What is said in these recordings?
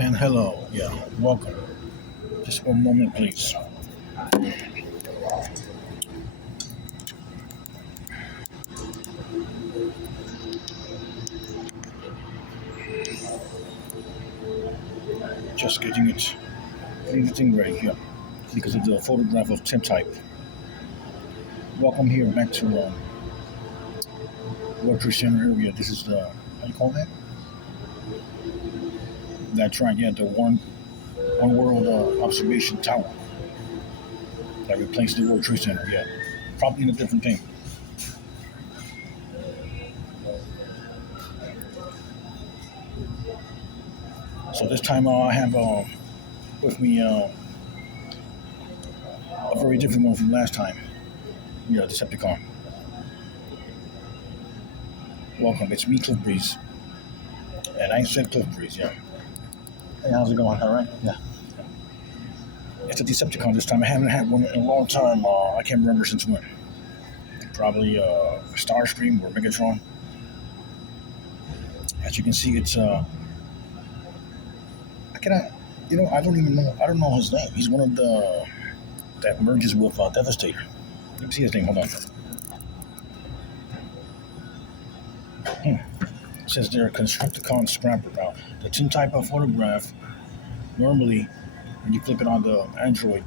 And hello, yeah, welcome. Just one moment, please. Just getting the thing ready here because of the photograph of Tim type. Welcome here back to World Trade Center area. This is the how you call that? That's right, yeah, the one world observation tower that replaced the World Trade Center. Yeah, probably in a different thing. So this time I have with me a very different one from last time. Yeah, Decepticon. Welcome. It's me, Cliff Breeze, and I said Cliff Breeze. Yeah. Hey, how's it going? All right. Yeah. It's a Decepticon this time. I haven't had one in a long time. I can't remember since when. Probably Starscream or Megatron. As you can see, it's I cannot. I don't even know. I don't know his name. He's one of the that merges with Devastator. Let me see his name. Hold on. It says they're a constructicon scrapper. Now, the tin type of photograph. Normally, when you flip it on the Android,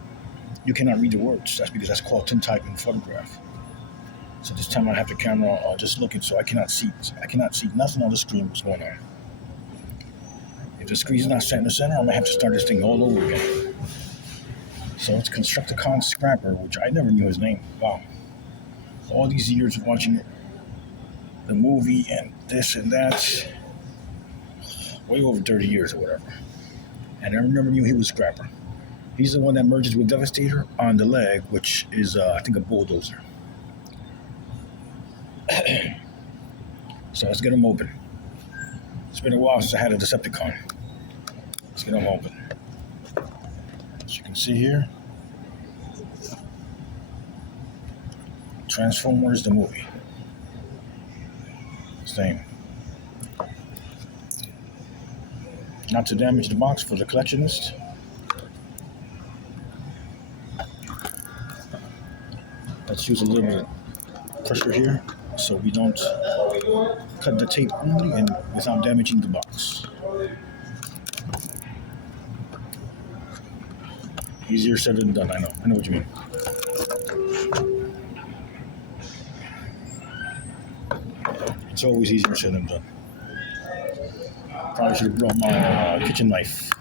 you cannot read the words. That's because that's called tin type in photograph. So this time I have the camera just looking, so I cannot see. I cannot see nothing on the screen. What's going on? If the screen's not set in the center, I'm gonna have to start this thing all over again. So it's Constructicon Scrapper, which I never knew his name. Wow! All these years of watching the movie and this and that, way over 30 years or whatever, and I never knew he was Scrapper. He's the one that merges with Devastator on the leg, which is I think a bulldozer. So let's get him open. It's been a while since I had a Decepticon. Let's get him open. As you can see here, Transformers the movie. Same. Not to damage the box for the collectionist. Let's use a little bit of pressure here so we don't cut the tape only and without damaging the box. Easier said than done, I know. I know what you mean. It's always easier said than done. Probably should have brought my kitchen knife.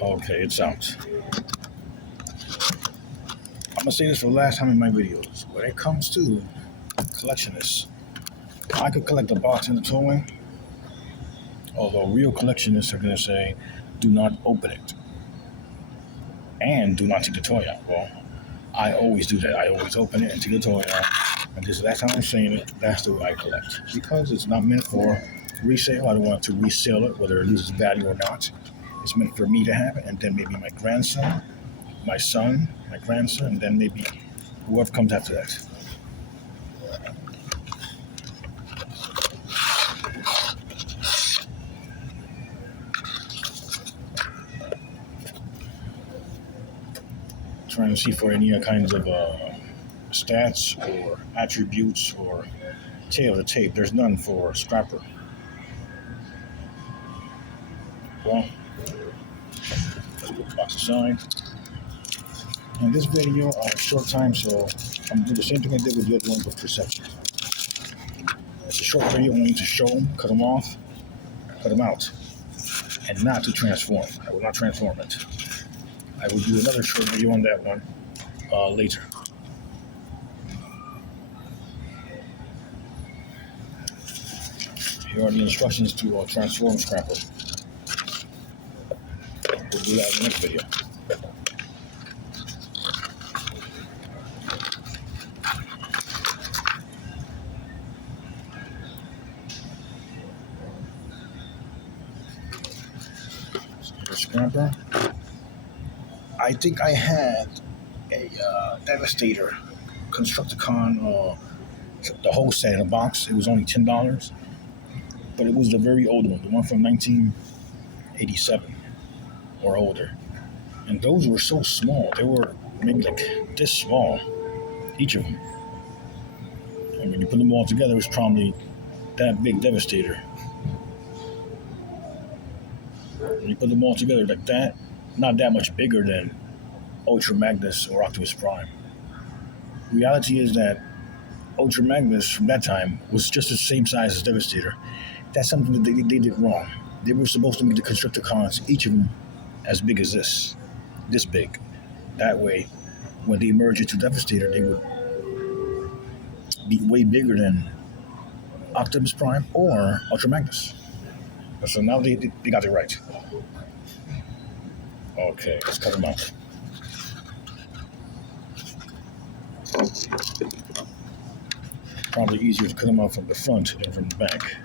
Okay, it's out. I'm gonna say this for the last time in my videos. When it comes to collectionists, I could collect the box and the toy, although real collectionists are gonna say, do not open it. And do not take the toy out. Well, I always do that. I always open it and take the toy out. And this is the last time I'm saying it, that's the way I collect. Because it's not meant for resale. I don't want to resell it, whether it loses value or not. It's meant for me to have it, and then maybe my grandson, my son, my grandson, and then maybe whoever comes after that. Trying to see for any kinds of stats or attributes or tail of the tape. There's none for Scrapper. Well, let's put the box aside. In this video, I have short time, so I'm going to do the same thing I did with the other one with Perception. It's a short video only to show them, cut them off, cut them out, and not to transform. I will not transform it. I will do another short video on that one later. Here are the instructions to transform Scrapper. We'll do that in the next video. Scrapper. I think I had a Devastator Constructicon, the whole set in a box. It was only $10, but it was the very old one, the one from 1987 or older. And those were so small. They were maybe like this small, each of them. And when you put them all together, it was probably that big Devastator. When you put them all together like that, not that much bigger than Ultra Magnus or Optimus Prime. Reality is that Ultra Magnus from that time was just the same size as Devastator. That's something that they did wrong. They were supposed to make the Constructicons, each of them, as big as this big. That way, when they merge into Devastator, they would be way bigger than Optimus Prime or Ultra Magnus. So now they got it right. Okay, let's cut them out. Probably easier to cut them out from the front than from the back.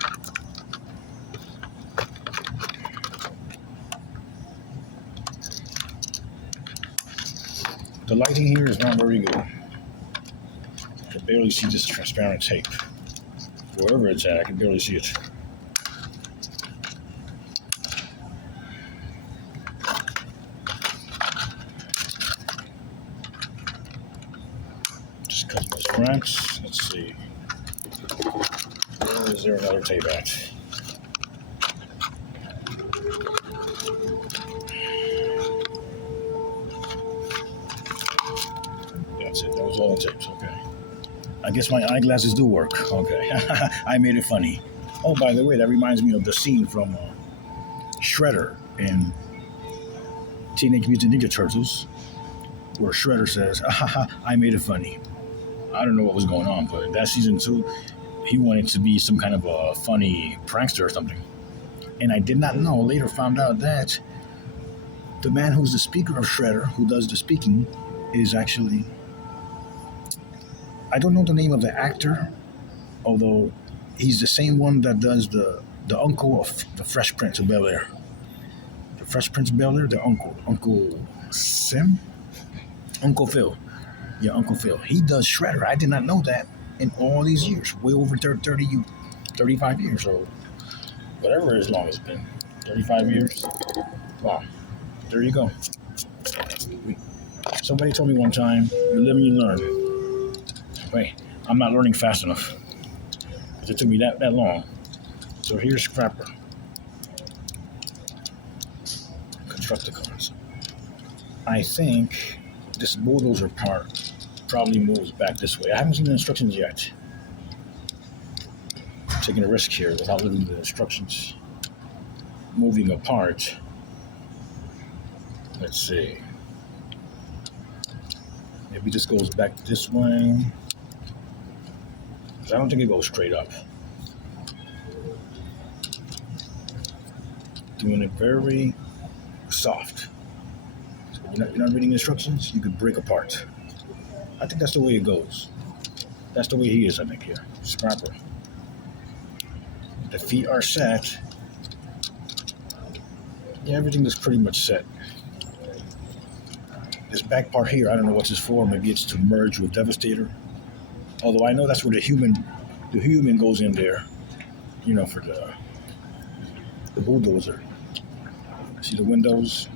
The lighting here is not very good. I can barely see this transparent tape. Wherever it's at, I can barely see it. Just cut those cracks. Let's see. Where is there another tape at? That's it. That was all the tapes. Okay. I guess my eyeglasses do work. Okay. I made it funny. Oh, by the way, that reminds me of the scene from Shredder in Teenage Mutant Ninja Turtles, where Shredder says, I made it funny. I don't know what was going on, but in that season 2, he wanted to be some kind of a funny prankster or something. And I did not know, later found out that the man who's the speaker of Shredder, who does the speaking, is actually, I don't know the name of the actor, although he's the same one that does the uncle of the Fresh Prince of Bel-Air. The Fresh Prince of Bel-Air, the Uncle Sim? Uncle Phil. Yeah, Uncle Phil. He does Shredder. I did not know that in all these years. Way over 35 years or whatever as long as it's been. 35 years. Wow. There you go. Somebody told me one time, you live and you learn. Wait, I'm not learning fast enough. It took me that long. So here's Scrapper. Constructicons. I think this bulldozer part probably moves back this way. I haven't seen the instructions yet. I'm taking a risk here without looking at the instructions. Moving apart. Let's see. Maybe this goes back this way. I don't think it goes straight up. Doing it very soft. So you're not reading instructions, you could break apart. I think that's the way it goes. That's the way he is, I think, here. Scrapper. The feet are set. Yeah, everything is pretty much set. This back part here, I don't know what this for. Maybe it's to merge with Devastator. Although I know that's where the human goes in there, for the bulldozer. See the windows?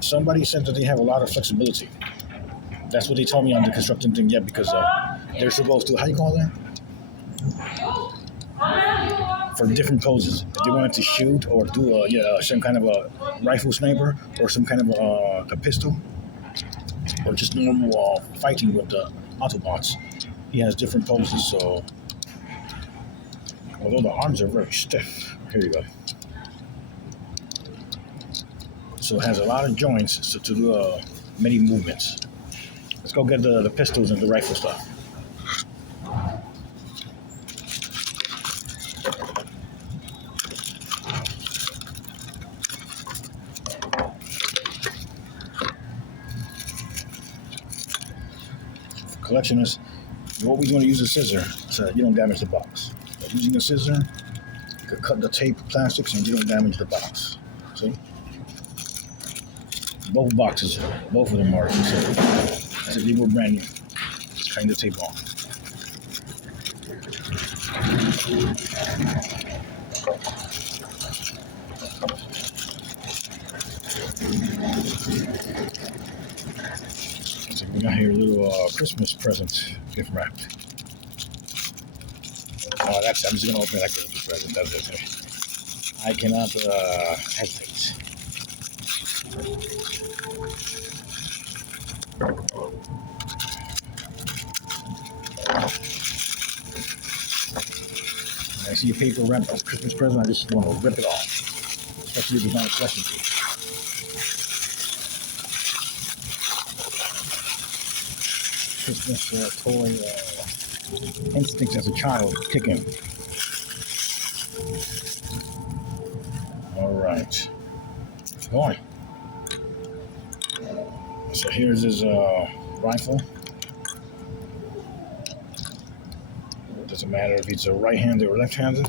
Somebody said that they have a lot of flexibility. That's what they told me on the constructing thing, because they're supposed to, how you call that? For different poses. If they wanted to shoot or do some kind of a rifle sniper or some kind of a pistol or just normal fighting with the Autobots, he has different poses. So although the arms are very stiff, here you go. So it has a lot of joints to do many movements. Let's go get the pistols and the rifle stuff. Collectionists, you're always going to use a scissor so that you don't damage the box. By using a scissor, you can cut the tape plastics and you don't damage the box. See? Both boxes, both of them are considered. As if they were brand new. Cutting the tape off. So we got here a little Christmas present gift wrapped. Oh, that's, I'm just gonna open that Christmas present. That's it. I cannot hesitate. I see a paper wrapped Christmas present. I just want to rip it off, especially if it's not a collection piece. Christmas toy instincts as a child kick in. All right, boy. So here's his rifle. It doesn't matter if he's a right-handed or left-handed.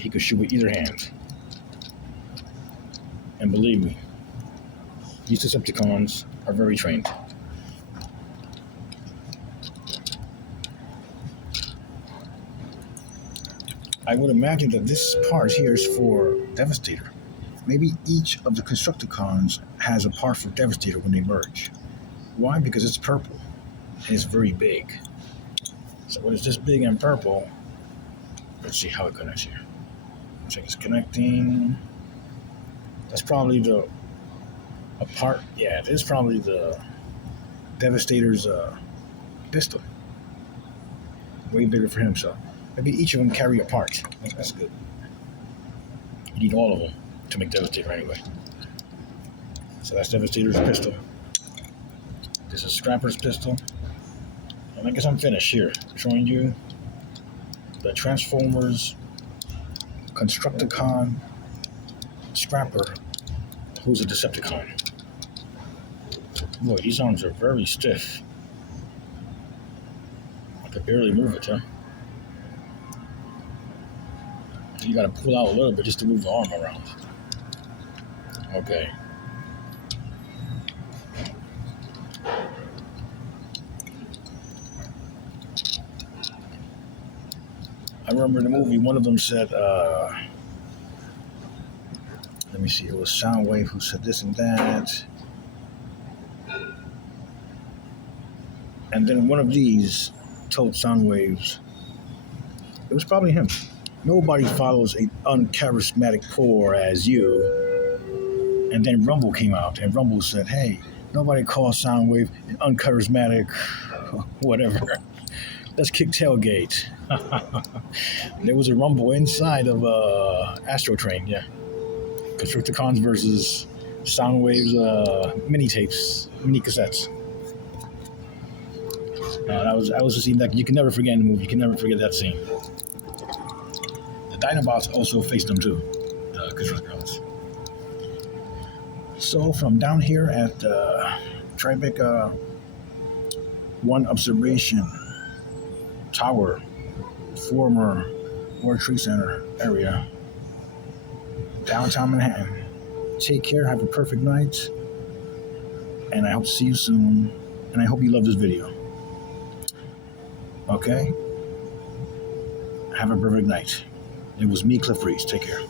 He could shoot with either hand. And believe me, these Decepticons are very trained. I would imagine that this part here is for Devastator. Maybe each of the Constructicons has a part for Devastator when they merge. Why? Because it's purple and it's very big. So when it's this big and purple, let's see how it connects here. Looks like it's connecting. That's probably a part. Yeah, this is probably the Devastator's pistol. Way bigger for him, so maybe each of them carry a part. That's good. You need all of them to make Devastator anyway. So that's Devastator's pistol. This is Scrapper's pistol. And I guess I'm finished here, showing you the Transformers, Constructicon, Scrapper, who's a Decepticon. Boy, these arms are very stiff. I could barely move it, huh? You gotta pull out a little bit just to move the arm around. Okay. I remember in the movie, one of them said, let me see, it was Soundwave who said this and that. And then one of these told Soundwaves, it was probably him. Nobody follows an uncharismatic poor as you. And then Rumble came out, and Rumble said, hey, nobody calls Soundwave an uncharismatic whatever. Let's kick tailgate. There was a Rumble inside of Astro Train, yeah. Constructicons versus Soundwave's mini tapes, mini cassettes. That was a scene that you can never forget in the movie. You can never forget that scene. The Dinobots also faced them too, the Constructicons. So from down here at Tribeca 1 Observation Tower, former World Trade Center area, downtown Manhattan. Take care, have a perfect night, and I hope to see you soon, and I hope you love this video. Okay? Have a perfect night. It was me, Cliff Reese. Take care.